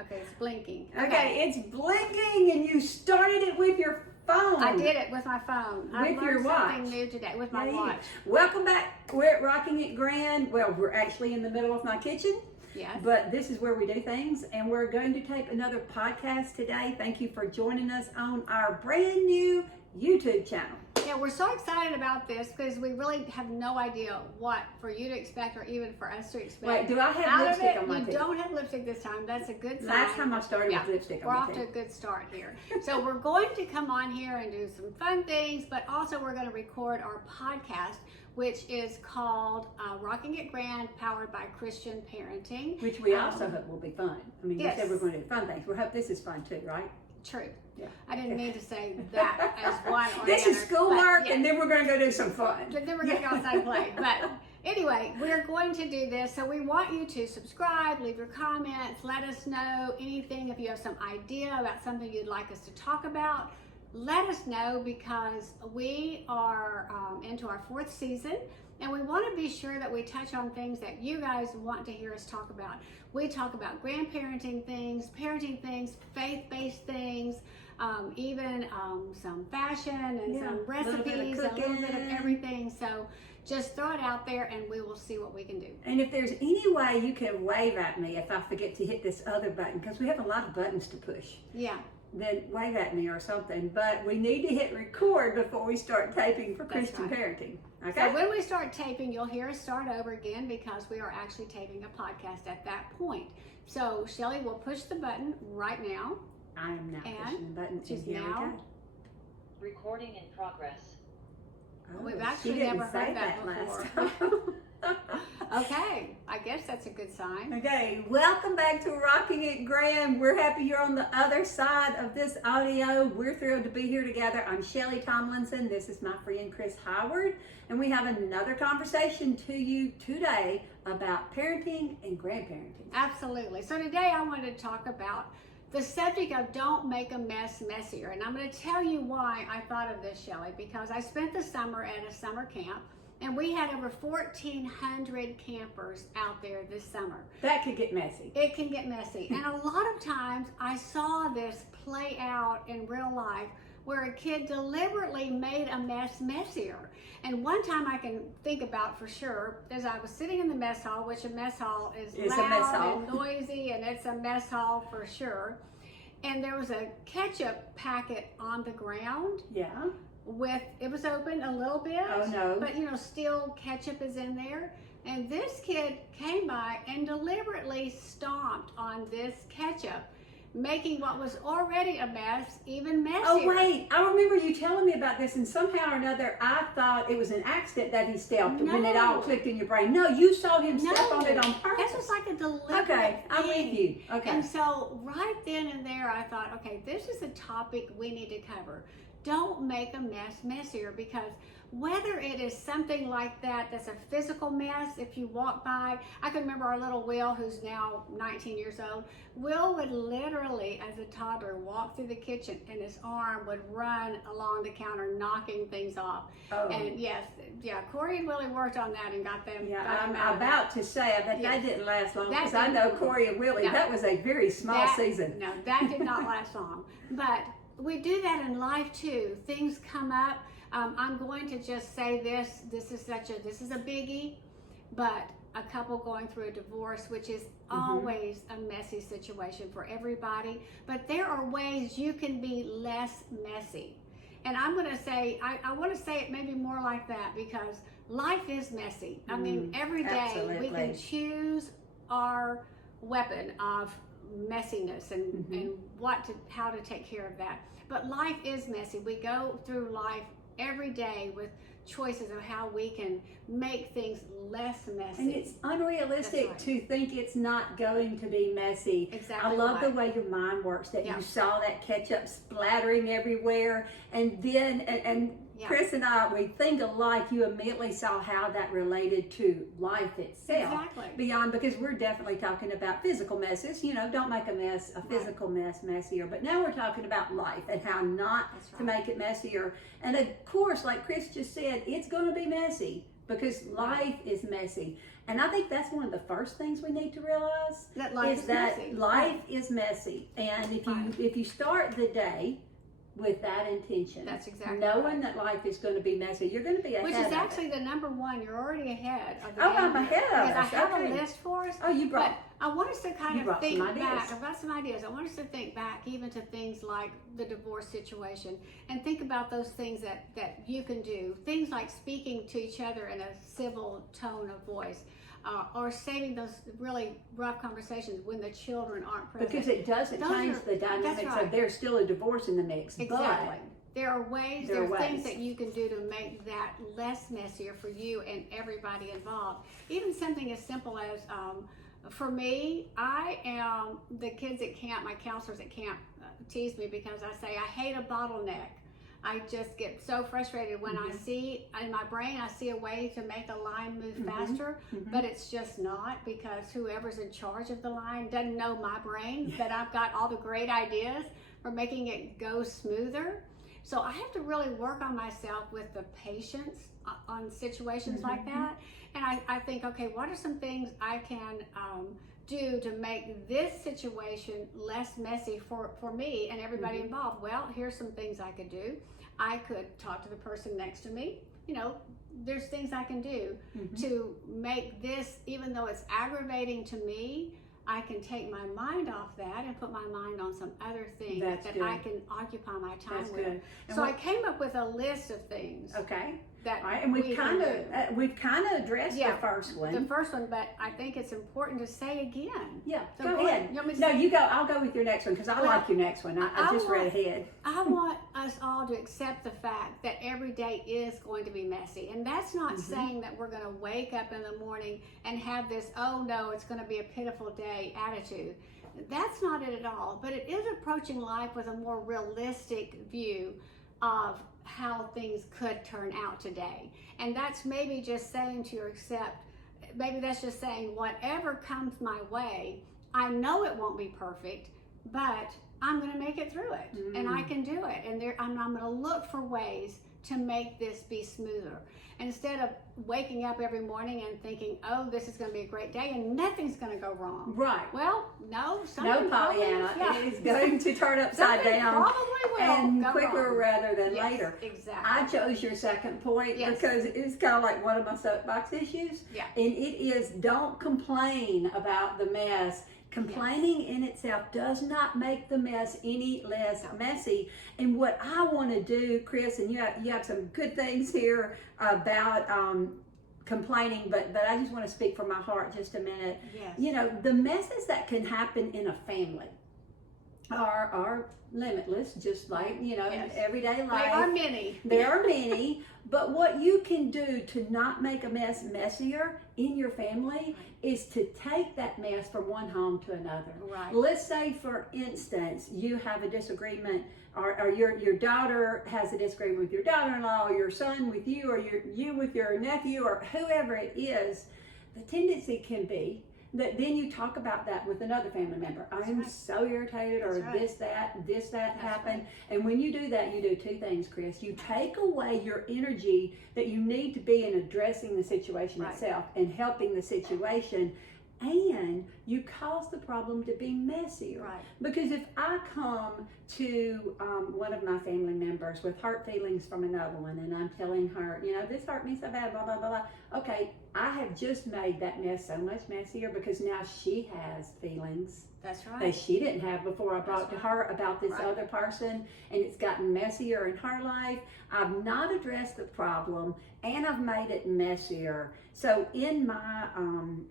Okay, it's blinking. Okay, it's blinking and you started it with your phone. I did it with my phone. I With your learned something watch. new today with my Yeah. watch. Welcome back. We're at Rocking It Grand. Well, we're actually in the middle of my kitchen. Yes. But this is where we do things, and we're going to tape another podcast today. Thank you for joining us on our brand new YouTube channel. Yeah, we're so excited about this because we really have no idea what for you to expect or even for us to expect. Wait, do I have out lipstick of it. on my You teeth? don't have lipstick this time. That's a good sign. Last time I started with lipstick We're on my off to a teeth. good start here. So we're going to come on here and do some fun things, but also we're going to record our podcast, which is called Rocking It Grand, powered by Christian Parenting. Which we also hope will be fun. I mean, Yes. we said we're going to do fun things. We hope this is fun too, right? True. Yeah. I didn't mean to say that as one or This the is other, schoolwork, but, yeah. and then we're going to go do some fun. But then we're going to go outside and play. But anyway, we're going to do this. So we want you to subscribe, leave your comments, let us know anything. If you have some idea about something you'd like us to talk about, let us know, because we are into our 4th season. And we want to be sure that we touch on things that you guys want to hear us talk about. We talk about grandparenting things, parenting things, faith-based things, even some fashion and some recipes, a little bit of everything. So just throw it out there and we will see what we can do. And if there's any way you can wave at me if I forget to hit this other button, because we have a lot of buttons to push, Yeah. then wave at me or something. But we need to hit record before we start taping for That's Christian right. parenting. Okay? So when we start taping, you'll hear us start over again because we are actually taping a podcast at that point. So Shelly will push the button right now. I am now And pushing the button. she's and here now- we go. Recording in progress. We've Oh, actually she didn't never say heard that last before. time. Okay, I guess that's a good sign. Okay, welcome back to Rocking It Grand. We're happy you're on the other side of this audio. We're thrilled to be here together. I'm Shelly Tomlinson. This is my friend Chris Howard, and we have another conversation to you today about parenting and grandparenting. Absolutely. So today I wanted to talk about the subject of don't make a mess messier. And I'm going to tell you why I thought of this, Shelly, because I spent the summer at a summer camp, and we had over 1,400 campers out there this summer. That could get messy. It can get messy. And a lot of times I saw this play out in real life where a kid deliberately made a mess messier. And one time I can think about for sure is I was sitting in the mess hall, which a mess hall is It's loud a mess hall. and noisy, and it's a mess hall for sure. And there was a ketchup packet on the ground Yeah. it was open a little bit. Oh, no. But still ketchup is in there. And this kid came by and deliberately stomped on this ketchup, making what was already a mess even messier. Oh, wait. I remember you telling me about this, and somehow or another, I thought it was an accident that he stepped when it all No. clicked in your brain. No, you saw him step No, on it on purpose. This was like a deliberate Okay, I'm thing. with you. Okay. And so right then and there, I thought, okay, this is a topic we need to cover. Don't make a mess messier, because whether it is something like that's a physical mess, if you walk by, I can remember our little Will, who's now 19 years old. Will would literally, as a toddler, walk through the kitchen and his arm would run along the counter, knocking things off. Oh. And yes, Corey and Willie worked on that and got them. Yeah, got them I'm out of that. about to say, I bet Yes. that didn't last long, That because I didn't. know Corey and Willie, No. that was a very small season. No, that did not last long. But we do that in life too. Things come up. I'm going to just say this. This is a biggie, but a couple going through a divorce, which is always a messy situation for everybody. But there are ways you can be less messy. And I'm going to say, I want to say it maybe more like that, because life is messy. I mean, every day we can absolutely. choose our weapon of messiness and how to take care of that. But life is messy. We go through life every day with choices of how we can make things less messy. And it's unrealistic That's to think it's not going to be messy. Exactly I love the right. way your mind works, that Yeah. you saw that ketchup splattering everywhere, and then and Yeah. Chris and I, we think alike. You immediately saw how that related to life itself. Exactly. Beyond, because we're definitely talking about physical messes. Don't make a mess, a physical mess messier. But now we're talking about life and how not That's to right. make it messier. And of course, like Chris just said, it's going to be messy, because life is messy. And I think that's one of the first things we need to realize That life is messy. life is messy. And if you start the day with that intention, That's exactly knowing right. that life is going to be messy, you're going to be ahead Which of is it. actually the number one. You're already ahead of the Oh, game I'm here, ahead of because us. I have Okay. a list for us. Oh, you But brought. I want us to kind You of brought think some ideas. back. I've got some ideas. I want us to think back even to things like the divorce situation and think about those things that you can do. Things like speaking to each other in a civil tone of voice. Or saving those really rough conversations when the children aren't present. Because it doesn't Those change are- the dynamics that's right. of there's still a divorce in the mix. Exactly. There are ways, There are there are things ways. that you can do to make that less messier for you and everybody involved. Even something as simple as, for me, I am, the kids at camp, my counselors at camp tease me because I say I hate a bottleneck. I just get so frustrated when I see, in my brain, I see a way to make a line move faster, but it's just not, because whoever's in charge of the line doesn't know my brain, that I've got all the great ideas for making it go smoother. So I have to really work on myself with the patience on situations like that. And I think, okay, what are some things I can do to make this situation less messy for me and everybody involved? Well, here's some things I could do. I could talk to the person next to me. You know, there's things I can do to make this, even though it's aggravating to me, I can take my mind off that and put my mind on some other things That's that good. I can occupy my time That's with. good. And So I what- came up with a list of things Okay. that All right. And we we've can kind of addressed Yeah. the first do. one. The first one, but I think it's important to say again. Yeah, So go go ahead. ahead. You want me to No, say- you go. I'll go with your next one because I Well, like your next one. I I just read want- ahead. I want us all to accept the fact that every day is going to be messy. And that's not saying that we're going to wake up in the morning and have this, oh no, it's going to be a pitiful day attitude. That's not it at all. But it is approaching life with a more realistic view of how things could turn out today. And that's maybe just saying to yourself, maybe that's just saying whatever comes my way, I know it won't be perfect, but I'm going to make it through it, and I can do it. And I'm going to look for ways to make this be smoother. And instead of waking up every morning and thinking, oh, this is going to be a great day and nothing's going to go wrong. Right. Well, no, No, something probably Pollyanna. is, yeah. It is going to turn upside Something down probably will and go quicker wrong. rather than Yes, later. exactly. I chose your second point Yes. because it's kind of like one of my soapbox issues. Yeah. And it is don't complain about the mess. Complaining in itself does not make the mess any less messy. And what I want to do, Chris, and you have some good things here about complaining, but I just want to speak from my heart just a minute. Yes. You know, the messes that can happen in a family are limitless, just like, you know, Yes. everyday life. There are many. There are many, but what you can do to not make a mess messier in your family is to take that mess from one home to another. Right. Let's say, for instance, you have a disagreement, or your daughter has a disagreement with your daughter-in-law, or your son with you, or you with your nephew, or whoever it is. The tendency can be that then you talk about that with another family member. I am right. so irritated, or That's right. this, that That's happened. right. And when you do that, you do two things, Chris. You take away your energy that you need to be in addressing the situation Right. itself and helping the situation, and you cause the problem to be messier. Right. Because if I come to one of my family members with hurt feelings from another one, and I'm telling her, you know, this hurt me so bad, blah, blah, blah, blah. Okay, I have just made that mess so much messier because now she has feelings That's right. that she didn't have before I brought That's to her about this Right. other person, and it's gotten messier in her life. I've not addressed the problem, and I've made it messier. So in my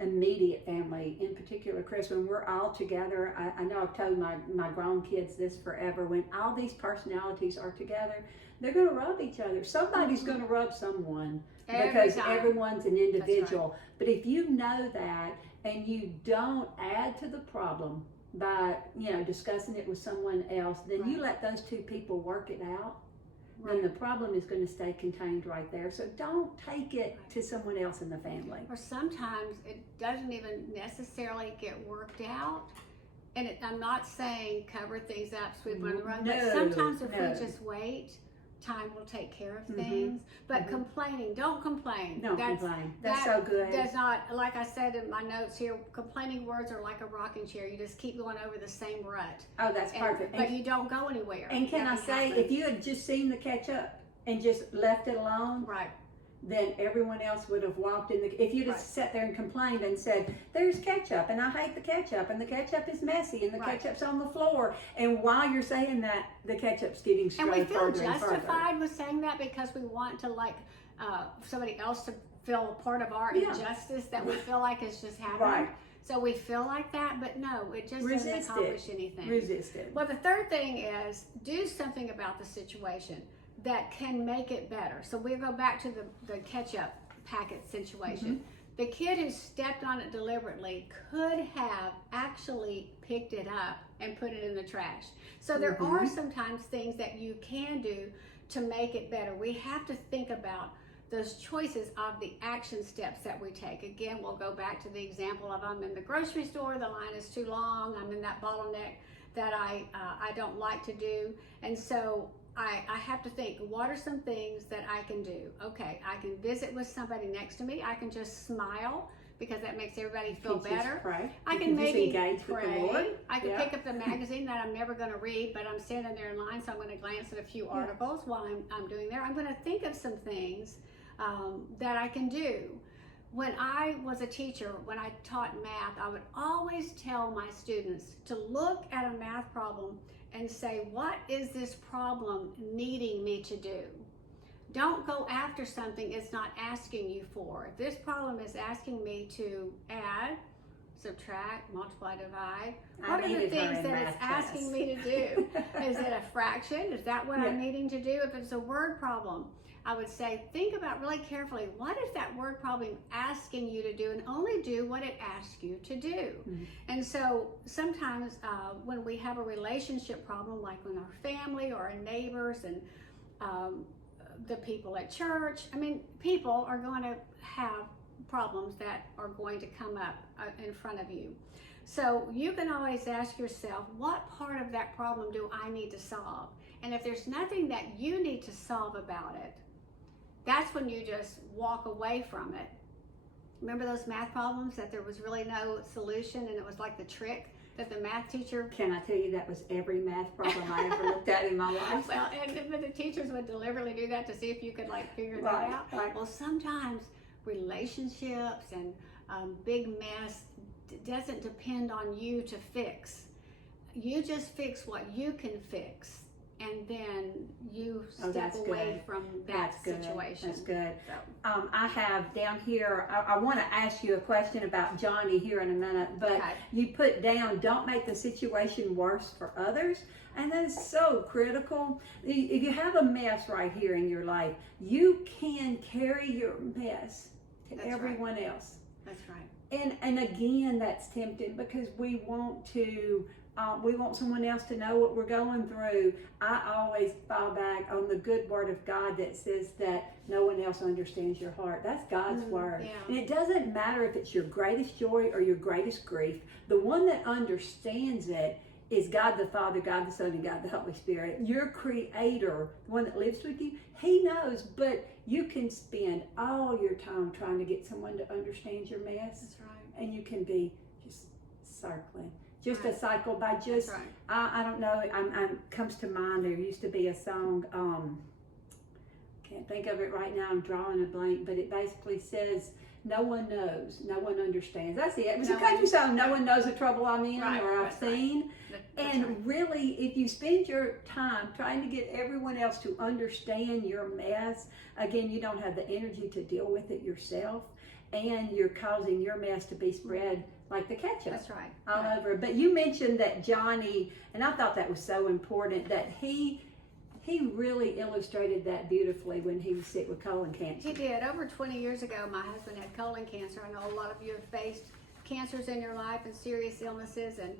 immediate family, in particular, Chris, when we're all together, I know I've told my grown kids this forever, when all these personalities are together, they're going to rub each other. Somebody's going to rub someone Every because time. everyone's an individual. But if you know that and you don't add to the problem by, you know, discussing it with someone else, then you let those two people work it out, then the problem is going to stay contained right there. So don't take it to someone else in the family. Or sometimes it doesn't even necessarily get worked out. And I'm not saying cover things up, sweep under the rug, but No, sometimes if no. we just wait time will take care of Mhm. things. But Mhm. complaining, don't complain. Don't complain. That's that so good. Does not, like I said in my notes here, complaining words are like a rocking chair. You just keep going over the same rut. Oh, that's perfect. But you don't go anywhere. And can I Nothing say, happens. if you had just seen the ketchup and just left it alone, Right. then everyone else would have walked in the, if you'd have Right. sat there and complained and said, there's ketchup and I hate the ketchup and the ketchup is messy and the Right. ketchup's on the floor. And while you're saying that, the ketchup's getting And straight we feel further and further. justified with saying that because we want to somebody else to feel a part of our Yeah. injustice that we feel like is just happening. Right. So we feel like that, but no, it just Resist doesn't it. accomplish anything. Resist it. Well, the third thing is do something about the situation that can make it better. So we go back to the ketchup packet situation. Mm-hmm. The kid who stepped on it deliberately could have actually picked it up and put it in the trash. So there Mhm. are sometimes things that you can do to make it better. We have to think about those choices of the action steps that we take. Again, we'll go back to the example of I'm in the grocery store, the line is too long, I'm in that bottleneck that I don't like to do. And so I have to think, what are some things that I can do? Okay, I can visit with somebody next to me. I can just smile because that makes everybody feel You can just better. pray. I You can just maybe engage with the pray. Lord. I can Yeah. pick up the magazine that I'm never going to read, but I'm standing there in line, so I'm going to glance at a few articles while I'm doing there. I'm going to think of some things that I can do. When I was a teacher, when I taught math, I would always tell my students to look at a math problem and say, what is this problem needing me to do? Don't go after something it's not asking you for. If this problem is asking me to add, subtract, multiply, divide, what are the needed her things in that math it's class. asking me to do? Is it a fraction? Is that what Yeah. I'm needing to do? If it's a word problem, I would say, think about really carefully, what is that word problem asking you to do, and only do what it asks you to do. Mhm. And so sometimes when we have a relationship problem, like with our family or our neighbors and the people at church, I mean, people are going to have problems that are going to come up in front of you. So you can always ask yourself, what part of that problem do I need to solve? And if there's nothing that you need to solve about it, that's when you just walk away from it. Remember those math problems that there was really no solution and it was like the trick that the math teacher Can I tell you that was every math problem I ever looked at in my life? well, but the teachers would deliberately do that to see if you could figure Right, that out. right. Well, sometimes relationships and big mess doesn't depend on you to fix. You just fix what you can fix, and then you step that's away good. from that That's good. situation. That's good. So, I have down here, I want to ask you a question about Johnny here in a minute, but Okay. you put down, don't make the situation worse for others. And that is so critical. If you have a mess right here in your life, you can carry your mess to That's right. everyone else. that's right. And again, that's tempting because we want someone else to know what we're going through. I always fall back on the good word of God that says that no one else understands your heart. That's God's word. yeah. And it doesn't matter if it's your greatest joy or your greatest grief. The one that understands it is God the Father, God the Son, and God the Holy Spirit. Your Creator, the one that lives with you, He knows, but you can spend all your time trying to get someone to understand your mess, That's right. and you can be just circling. Just Right. a cycle by just, That's right. I don't know, comes to mind, there used to be a song, can't think of it right now, I'm drawing a blank, but it basically says, no one knows, no one understands. That's it. It was No a country one- song, no one knows the trouble I'm in Right, or I've that's right. seen. That's And right. really, if you spend your time trying to get everyone else to understand your mess, again, you don't have the energy to deal with it yourself, and you're causing your mess to be spread like the ketchup That's right. all Right. over. But you mentioned that Johnny, and I thought that was so important, that he really illustrated that beautifully when he was sick with colon cancer. He did. Over 20 years ago, my husband had colon cancer. I know a lot of you have faced cancers in your life and serious illnesses. And,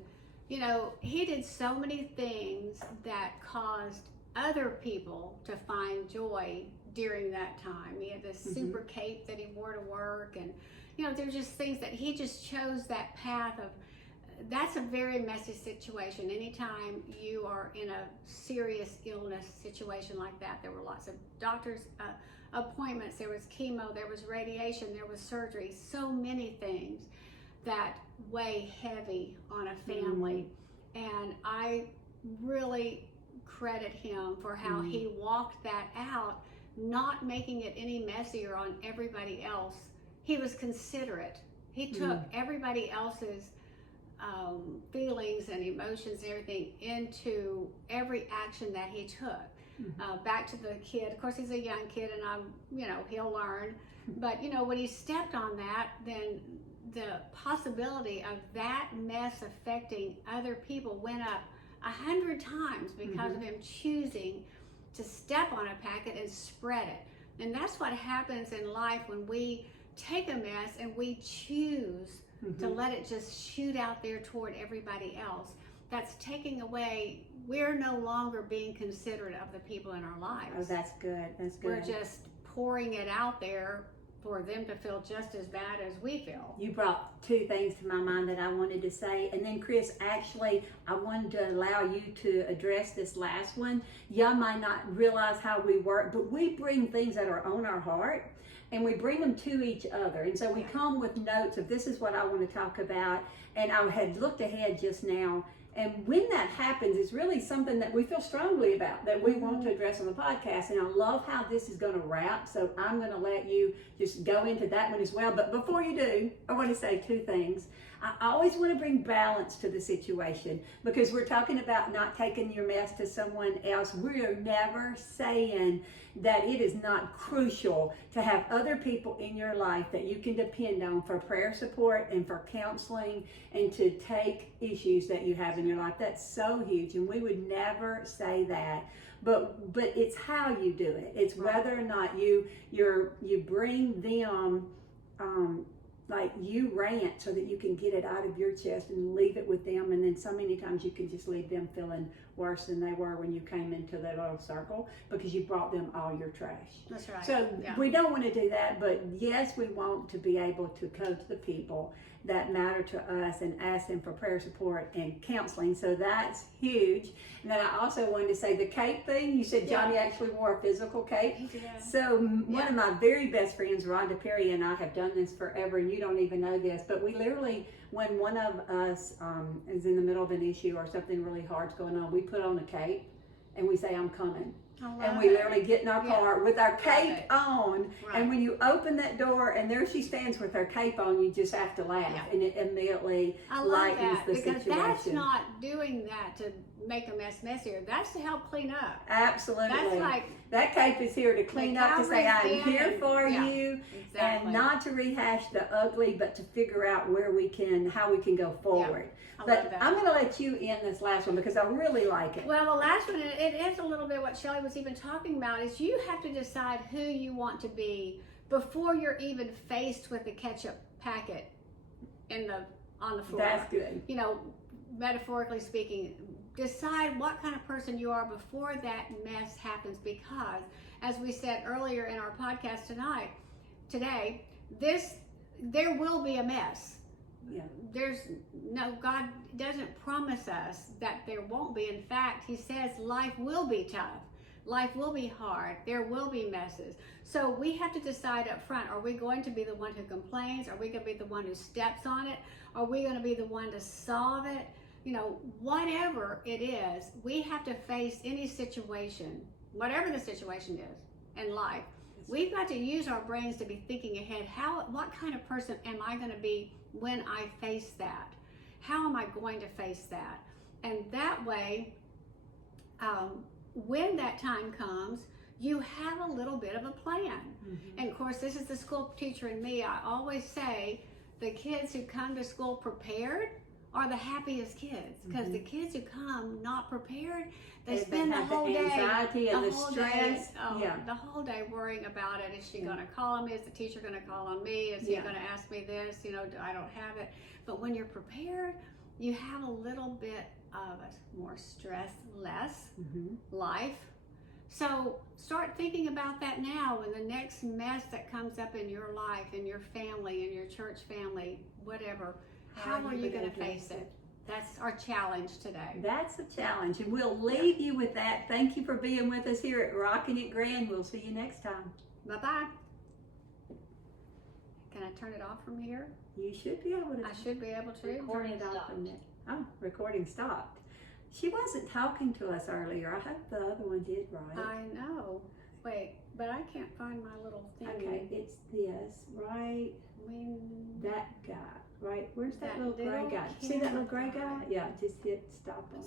you know, he did so many things that caused other people to find joy during that time. He had this super cape that he wore to work. And, you know, there's just things that he just chose that path of that's a very messy situation. Anytime you are in a serious illness situation like that, there were lots of doctor's appointments, there was chemo, there was radiation, there was surgery, so many things that weigh heavy on a family. And I really credit him for how he walked that out, not making it any messier on everybody else. He was considerate. He took everybody else's feelings and emotions and everything into every action that he took. Back to the kid, of course he's a young kid and he'll learn, but when he stepped on that, then the possibility of that mess affecting other people went up 100 times because of him choosing to step on a packet and spread it. And that's what happens in life when we take a mess and we choose to let it just shoot out there toward everybody else. That's taking away, we're no longer being considerate of the people in our lives. Oh, that's good. That's good. We're just pouring it out there for them to feel just as bad as we feel. You brought two things to my mind that I wanted to say. And then Chris, actually, I wanted to allow you to address this last one. Y'all might not realize how we work, but we bring things that are on our heart and we bring them to each other. And so we come with notes of this is what I want to talk about. And I had looked ahead just now. And when that happens, it's really something that we feel strongly about, that we want to address on the podcast. And I love how this is going to wrap. So I'm going to let you just go into that one as well. But before you do, I want to say two things. I always want to bring balance to the situation, because we're talking about not taking your mess to someone else. We are never saying that it is not crucial to have other people in your life that you can depend on for prayer support and for counseling and to take issues that you have in your life. That's so huge, and we would never say that. But it's how you do it. It's whether or not you bring them like you rant so that you can get it out of your chest and leave it with them, and then so many times you can just leave them feeling worse than they were when you came into that little circle because you brought them all your trash. That's right. So we don't want to do that, but yes, we want to be able to go to the people that matter to us and ask them for prayer support and counseling. So that's huge. And then I also wanted to say the cape thing. You said Johnny actually wore a physical cape. He did. So one of my very best friends, Rhonda Perry, and I have done this forever, and you don't even know this, but we literally, when one of us is in the middle of an issue or something really hard's going on, we put on a cape and we say, I'm coming. And we literally get in our car with our cape on, and when you open that door and there she stands with her cape on, you just have to laugh, and it immediately lightens the situation. Because that's not doing that to make a mess messier. That's to help clean up. Absolutely. That's like, that cape is here to clean up, to say I'm here for you, exactly. and not to rehash the ugly, but to figure out how we can go forward. But I'm going to let you end this last one because I really like it. Well, the last one, it is a little bit what Shelley was even talking about, is you have to decide who you want to be before you're even faced with the ketchup packet on the floor. That's good. Metaphorically speaking, decide what kind of person you are before that mess happens, because as we said earlier in our podcast today, there will be a mess. God doesn't promise us that there won't be. In fact, he says life will be tough. Life will be hard. There will be messes. So we have to decide up front, are we going to be the one who complains? Are we going to be the one who steps on it? Are we going to be the one to solve it? Whatever it is, we have to face any situation, whatever the situation is in life. We've got to use our brains to be thinking ahead. What kind of person am I going to be when I face that? How am I going to face that? And that way, when that time comes, you have a little bit of a plan. And of course, this is the school teacher in me. I always say the kids who come to school prepared are the happiest kids, because the kids who come not prepared, they spend the whole day, anxiety and the stress. The whole day worrying about it. Is she going to call on me? Is the teacher going to call on me? Is he going to ask me this? I don't have it. But when you're prepared, you have a little bit of a more stress-less life. So start thinking about that now, and the next mess that comes up in your life, in your family, in your church family, whatever. How are you going to face it? That's our challenge today. That's a challenge, and we'll leave you with that. Thank you for being with us here at Rocking It Grand. We'll see you next time. Bye-bye. Can I turn it off from here? You should be able to. I should be able to. Turn Recording it off stopped. from there. Oh, recording stopped. She wasn't talking to us earlier. I hope the other one did right. I know. Wait, but I can't find my little thing. Okay, it's this, right? That guy, right? Where's that That little gray little guy? See that little gray camera guy? guy. Yeah, just hit stop on.